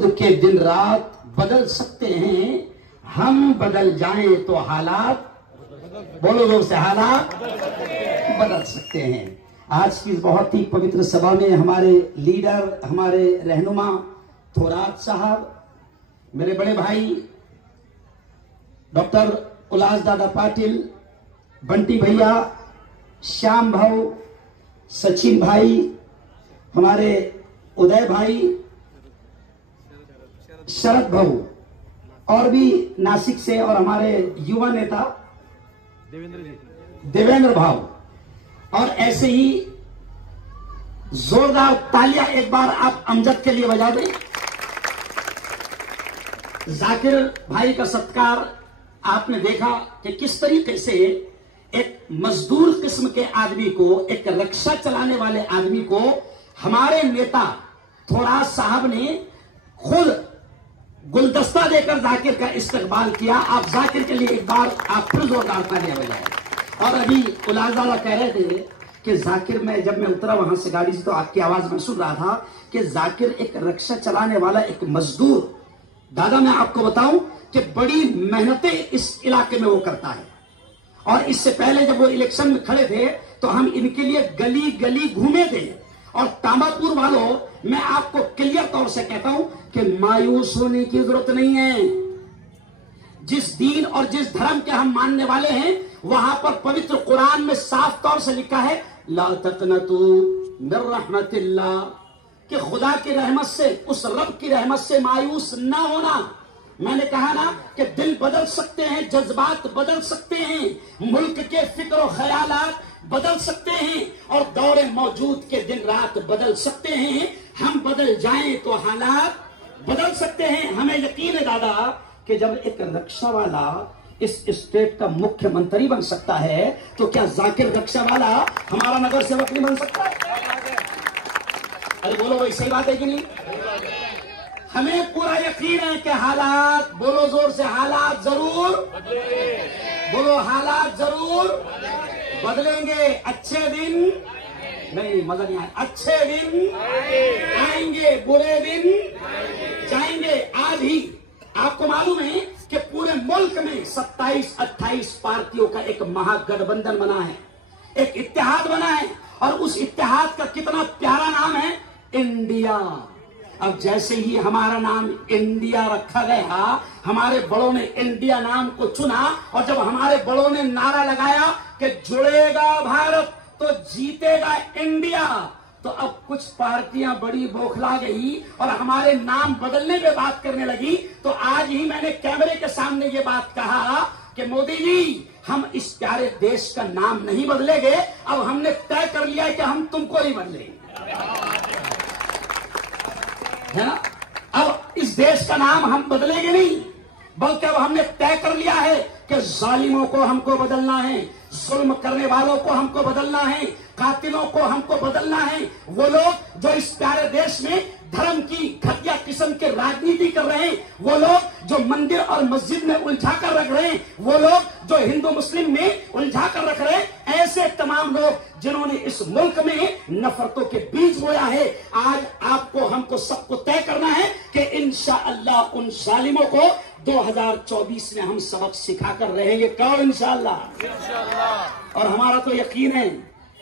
खुद के दिन रात बदल सकते हैं, हम बदल जाएं तो हालात, बोलो जोर से, हालात बदल सकते हैं। आज की इस बहुत ही पवित्र सभा में हमारे लीडर, हमारे रहनुमा थोरात साहब, मेरे बड़े भाई डॉक्टर उल्लास दादा पाटिल, बंटी भैया, श्याम भाऊ, सचिन भाई, हमारे उदय भाई, शरद भाऊ, और भी नासिक से, और हमारे युवा नेता देवेंद्र भाऊ, और ऐसे ही जोरदार तालियां एक बार आप अमजद के लिए बजा दें। जाकिर भाई का सत्कार आपने देखा कि किस तरीके से एक मजदूर किस्म के आदमी को, एक रक्षा चलाने वाले आदमी को हमारे नेता थोरात साहब ने खुद गुलदस्ता देकर जाकिर का इस्तकबाल किया। आप जाकिर के लिए एक बार आप फिर जोरदार तालियां बजाएं। और अभी उल्लास दादा कह रहे थे कि जाकिर में, जब मैं उतरा वहां से गाड़ी से, तो आपकी आवाज में सुन रहा था कि जाकिर एक रक्षा चलाने वाला एक मजदूर। दादा मैं आपको बताऊं कि बड़ी मेहनतें इस इलाके में वो करता है, और इससे पहले जब वो इलेक्शन में खड़े थे तो हम इनके लिए गली गली घूमे थे। और तांबापुर वालों, मैं आपको क्लियर तौर से कहता हूं कि मायूस होने की जरूरत नहीं है। जिस दीन और जिस धर्म के हम मानने वाले हैं, वहां पर पवित्र कुरान में साफ तौर से लिखा है, ला तकनतू मिर रहमतिल्लाह, कि खुदा की रहमत से, उस रब की रहमत से मायूस ना होना। मैंने कहा ना कि दिल बदल सकते हैं, जज्बात बदल सकते हैं, मुल्क के फिक्र और ख्यालात बदल सकते हैं, और दौरे मौजूद के दिन रात बदल सकते हैं। हम बदल जाएं तो हालात बदल सकते हैं। हमें यकीन है दादा कि जब एक रक्षा वाला इस स्टेट का मुख्यमंत्री बन सकता है, तो क्या जाकिर रक्षा वाला हमारा नगर सेवक नहीं बन सकता है? अरे बोलो भाई, सही बात है कि नहीं? हमें पूरा यकीन है कि हालात, बोलो जोर से, हालात जरूर बोलो, हालात जरूर बदलेंगे। अच्छे दिन नहीं, मजा नहीं आया, अच्छे दिन आएंगे, बुरे दिन जाएंगे। आज ही आपको मालूम है कि पूरे मुल्क में 27-28 पार्टियों का एक महागठबंधन बना है, एक इत्तेहाद बना है, और उस इत्तेहाद का कितना प्यारा नाम है, इंडिया। अब जैसे ही हमारा नाम इंडिया रखा गया, हमारे बड़ों ने इंडिया नाम को चुना, और जब हमारे बड़ों ने नारा लगाया कि जुड़ेगा भारत तो जीतेगा इंडिया, तो अब कुछ पार्टियां बड़ी बौखला गई और हमारे नाम बदलने पे बात करने लगी। तो आज ही मैंने कैमरे के सामने ये बात कहा कि मोदी जी, हम इस प्यारे देश का नाम नहीं बदलेंगे, अब हमने तय कर लिया है कि हम तुमको नहीं बदलेंगे, है ना? अब इस देश का नाम हम बदलेंगे नहीं, बल्कि अब हमने तय कर लिया है कि जालिमों को हमको बदलना है, जुल्म करने वालों को हमको बदलना है, कातिलों को हमको बदलना है। वो लोग जो इस प्यारे देश में धर्म की घटिया किस्म की राजनीति कर रहे हैं, वो लोग जो मंदिर और मस्जिद में उलझा कर रख रहे हैं, वो लोग जो हिंदू मुस्लिम में उलझा कर रख रहे हैं, ऐसे तमाम लोग जिन्होंने इस मुल्क में नफरतों के बीज बोया है, आज आपको हमको सबको तय करना है कि इंशाअल्लाह उन जालिमों को 2024 में हम सबक सिखा कर रहेंगे। कहो इंशाअल्लाह। और हमारा तो यकीन है,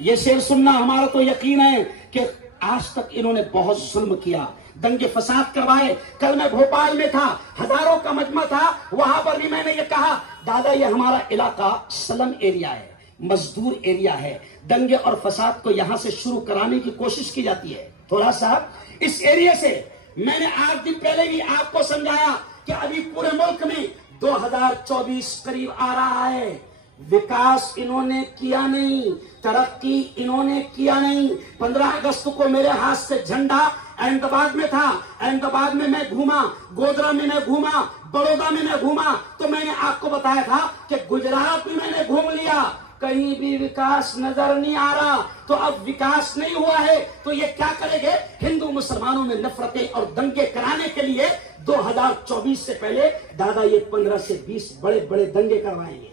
ये शेर सुनना, हमारा तो यकीन है कि आज तक इन्होंने बहुत जुल्म किया, दंगे फसाद करवाए। कल मैं भोपाल में था, हजारों का मजमा था, वहां पर भी मैंने ये कहा, दादा ये हमारा इलाका स्लम एरिया है, मजदूर एरिया है, दंगे और फसाद को यहां से शुरू कराने की कोशिश की जाती है। थोड़ा सा इस एरिया से मैंने 8 दिन पहले भी आपको समझाया कि अभी पूरे मुल्क में 2024 करीब आ रहा है, विकास इन्होंने किया नहीं, तरक्की इन्होंने किया नहीं। 15 अगस्त को मेरे हाथ से झंडा अहमदाबाद में था, अहमदाबाद में मैं घूमा, गोधरा में मैं घूमा, बड़ौदा में मैं घूमा, तो मैंने आपको बताया था कि गुजरात में मैंने घूम लिया, कहीं भी विकास नजर नहीं आ रहा। तो अब विकास नहीं हुआ है तो ये क्या करेंगे, हिंदू मुसलमानों में नफरतें और दंगे कराने के लिए 2024 से पहले दादा ये 15 से 20 बड़े बड़े दंगे करवाएंगे।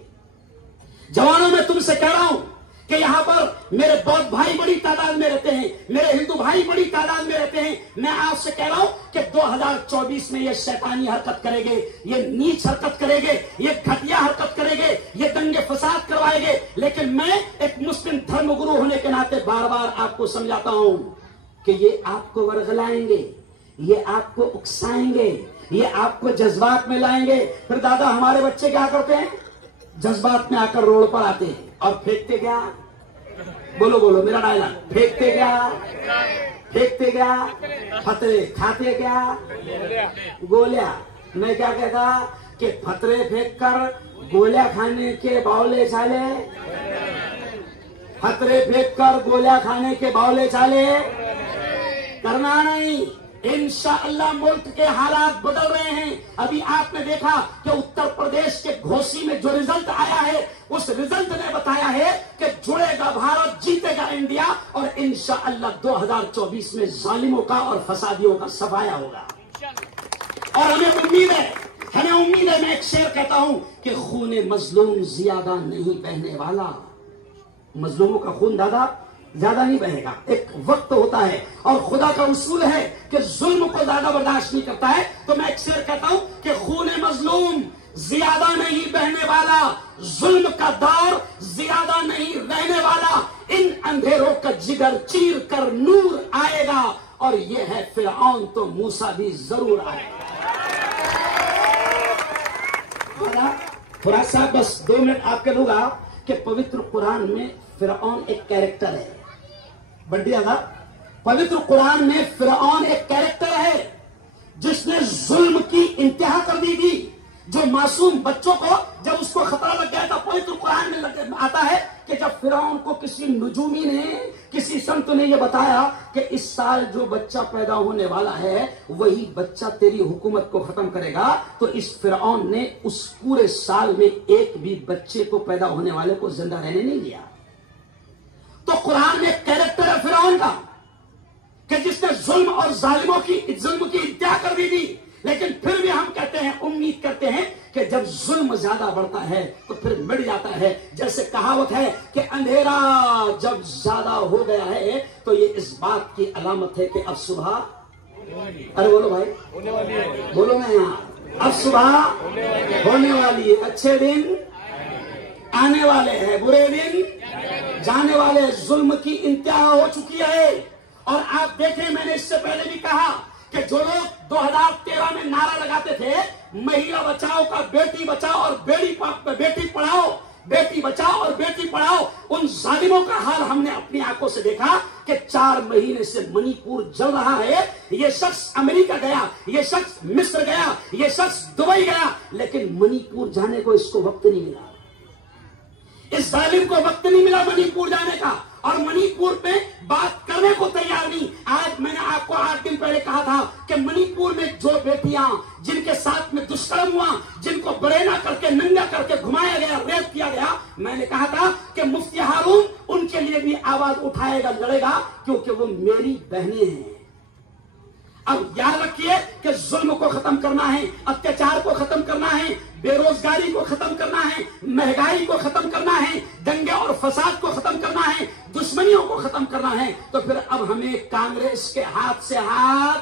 जवानों, मैं तुमसे कह रहा हूं कि यहां पर मेरे बौद्ध भाई बड़ी तादाद में रहते हैं, मेरे हिंदू भाई बड़ी तादाद में रहते हैं। मैं आपसे कह रहा हूं कि 2024 में ये शैतानी हरकत करेंगे, ये नीच हरकत करेंगे, ये घटिया हरकत करेंगे, ये दंगे फसाद करवाएंगे। लेकिन मैं एक मुस्लिम धर्मगुरु होने के नाते बार बार आपको समझाता हूं कि ये आपको वर्गलाएंगे, ये आपको उकसाएंगे, ये आपको जज्बात में लाएंगे। फिर दादा हमारे बच्चे क्या करते हैं? जज्बात में आकर रोड पर आते हैं और फेंकते क्या? बोलो बोलो मेरा डायलॉग, फेंकते क्या? फेंकते क्या? फतरे खाते क्या? गोलियां। मैं क्या कहता कि फतरे फेंक कर गोलियां खाने के बावले चाले, फतरे फेंक कर गोलियां खाने के बावले चाले करना नहीं। इंशाअल्लाह मुल्क के हालात बदल रहे हैं। अभी आपने देखा कि उत्तर प्रदेश के घोसी में जो रिजल्ट आया है, उस रिजल्ट ने बताया है कि जुड़ेगा भारत, जीतेगा इंडिया, और इंशाअल्लाह 2024 में जालिमों का और फसादियों का सफाया होगा। और हमें उम्मीद है, मैं एक शेर कहता हूं कि खून मजलूम ज्यादा नहीं बहने वाला। मजलूमों का खून दादा ज्यादा नहीं बहेगा, एक वक्त होता है, और खुदा का उसूल है कि जुल्म को ज्यादा बर्दाश्त नहीं करता है। तो मैं एक शेर कहता हूं कि खून मजलूम ज्यादा नहीं बहने वाला, जुल्म का दौर ज्यादा नहीं रहने वाला, इन अंधेरों का जिगर चीर कर नूर आएगा, और ये है फिरौन तो मूसा भी जरूर आएगा। थोड़ा सा बस 2 मिनट आपके लूंगा कि पवित्र कुरान में फिरौन एक कैरेक्टर है। बढ़िया था, पवित्र कुरान में फिरौन एक कैरेक्टर है जिसने जुल्म की इंतहा कर दी थी। जो मासूम बच्चों को जब उसको खतरा लग गया था, पवित्र कुरान में आता है कि जब फिरौन को किसी नुजूमी ने, किसी संत ने यह बताया कि इस साल जो बच्चा पैदा होने वाला है वही बच्चा तेरी हुकूमत को खत्म करेगा, तो इस फिरौन ने उस पूरे साल में एक भी बच्चे को पैदा होने वाले को जिंदा रहने नहीं दिया। तो कुरान में कैरेक्टर है फिरौन का कि जिसने जुल्म और जुल्म की इंतहा कर दी थी। लेकिन फिर भी हम कहते हैं, उम्मीद करते हैं कि जब जुल्म ज्यादा बढ़ता है तो फिर मिट जाता है। जैसे कहावत है कि अंधेरा जब ज्यादा हो गया है तो ये इस बात की अलामत है कि अब सुबह, अरे बोलो भाई, होने वाली है, बोलो ना यार, अब सुबह होने वाली है, अच्छे दिन आने वाले हैं, बुरे दिन जाने वाले। जुल्म की इंतहा हो चुकी है। और आप देखें, मैंने इससे पहले भी कहा कि जो लोग 2013 में नारा लगाते थे महिला बचाओ का, बेटी बचाओ और बेटी पढ़ाओ, बेटी बचाओ और बेटी पढ़ाओ, उन जालिमों का हाल हमने अपनी आंखों से देखा कि 4 महीने से मणिपुर जल रहा है। ये शख्स अमेरिका गया, ये शख्स मिस्र गया, ये शख्स दुबई गया, लेकिन मणिपुर जाने को इसको वक्त नहीं मिला। इस जालिम को वक्त नहीं मिला मणिपुर जाने का, और मणिपुर पे बात करने को तैयार नहीं। आज मैंने आपको 8 दिन पहले कहा था कि मणिपुर में जो बेटियां जिनके साथ में दुष्कर्म हुआ, जिनको बरेना करके, नंगा करके घुमाया गया, रेप किया गया, मैंने कहा था कि मुफ्ती हारून उनके लिए भी आवाज उठाएगा, लड़ेगा, क्योंकि वो मेरी बहनें हैं। अब याद रखिए कि जुल्म को खत्म करना है, अत्याचार को खत्म करना है, बेरोजगारी को खत्म करना है, महंगाई को खत्म करना है, दंगे और फसाद को खत्म करना है, दुश्मनियों को खत्म करना है। तो फिर अब हमें कांग्रेस के हाथ से हाथ,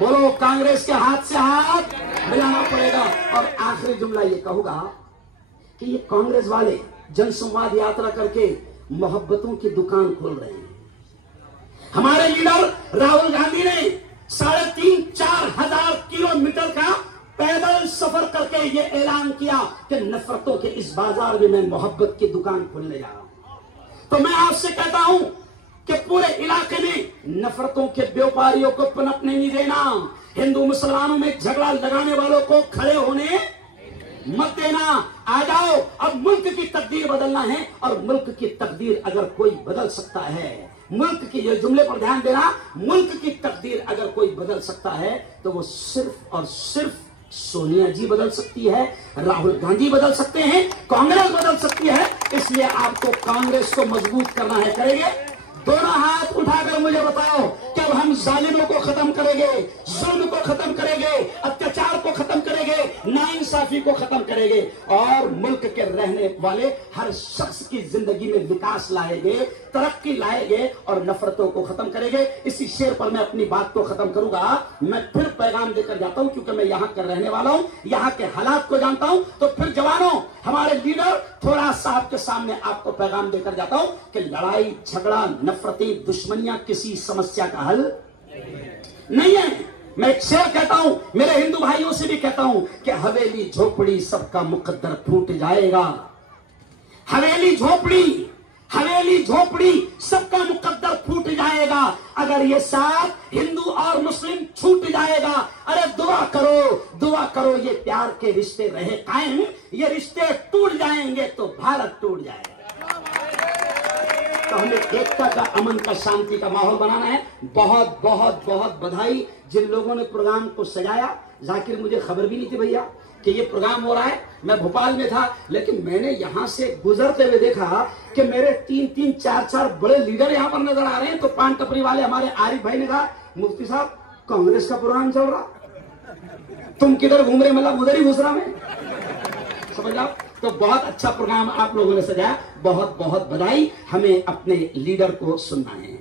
बोलो, कांग्रेस के हाथ से हाथ मिलाना पड़ेगा। और आखिरी जुमला ये कहूंगा कि ये कांग्रेस वाले जनसंवाद यात्रा करके मोहब्बतों की दुकान खोल रहे हैं। हमारे लीडर राहुल गांधी ने 3,500-4 हजार किलोमीटर का पैदल सफर करके ये ऐलान किया कि नफरतों के इस बाजार में मैं मोहब्बत की दुकान खोलने जा रहा हूं। तो मैं आपसे कहता हूं कि पूरे इलाके में नफरतों के व्यापारियों को पनपने नहीं देना, हिंदू मुसलमानों में झगड़ा लगाने वालों को खड़े होने मत देना। आ जाओ, अब मुल्क की तकदीर बदलना है, और मुल्क की तकदीर अगर कोई बदल सकता है, मुल्क की, ये जुमले पर ध्यान देना, मुल्क की तकदीर अगर कोई बदल सकता है तो वो सिर्फ और सिर्फ सोनिया जी बदल सकती है, राहुल गांधी बदल सकते हैं, कांग्रेस बदल सकती है। इसलिए आपको कांग्रेस को मजबूत करना है। करेंगे? दोनों हाथ उठाकर मुझे बताओ कि अब हम जालिमों को खत्म करेंगे, जुल्म को खत्म करेंगे, अत्याचार को खत्म करेंगे, नाइंसाफी नाइंसाफी को खत्म करेंगे और मुल्क के रहने वाले हर शख्स की जिंदगी में विकास लाएंगे, तरक्की लाएंगे और नफरतों को खत्म करेंगे। इसी शेर पर मैं अपनी बात को खत्म करूंगा। मैं फिर पैगाम देकर जाता हूं क्योंकि मैं यहां का रहने वाला हूं, यहां के हालात को जानता हूं। तो फिर जवानों, हमारे लीडर थोड़ा साहब के सामने आपको पैगाम देकर जाता हूं कि लड़ाई झगड़ा नफरती दुश्मनियां किसी समस्या का हल नहीं है। मैं एक शेर कहता हूं, मेरे हिंदू भाइयों से भी कहता हूं कि हवेली झोपड़ी सबका मुकद्दर फूट जाएगा। हवेली झोपड़ी सबका मुकद्दर फूट जाएगा अगर ये साथ हिंदू और मुस्लिम छूट जाएगा। अरे दुआ करो ये प्यार के रिश्ते रहे कायम। ये रिश्ते टूट जाएंगे तो भारत टूट जाएगा। तो हमें एकता का, अमन का, शांति का माहौल बनाना है। बहुत बहुत बहुत बधाई जिन लोगों ने प्रोग्राम को सजाया। जाकिर, मुझे खबर भी नहीं थी भैया कि ये प्रोग्राम हो रहा है। मैं भोपाल में था, लेकिन मैंने यहां से गुजरते हुए देखा कि मेरे 3-3, 4-4 बड़े लीडर यहां पर नजर आ रहे हैं। तो पान टपरी वाले हमारे आरिफ भाई ने कहा, मुफ्ती साहब कांग्रेस का प्रोग्राम चल रहा, तुम किधर घूम रहे? मतलब उधर ही घुस रहा मैं, समझ लो। तो बहुत अच्छा प्रोग्राम आप लोगों ने सजाया, बहुत बहुत बधाई। हमें अपने लीडर को सुनना है।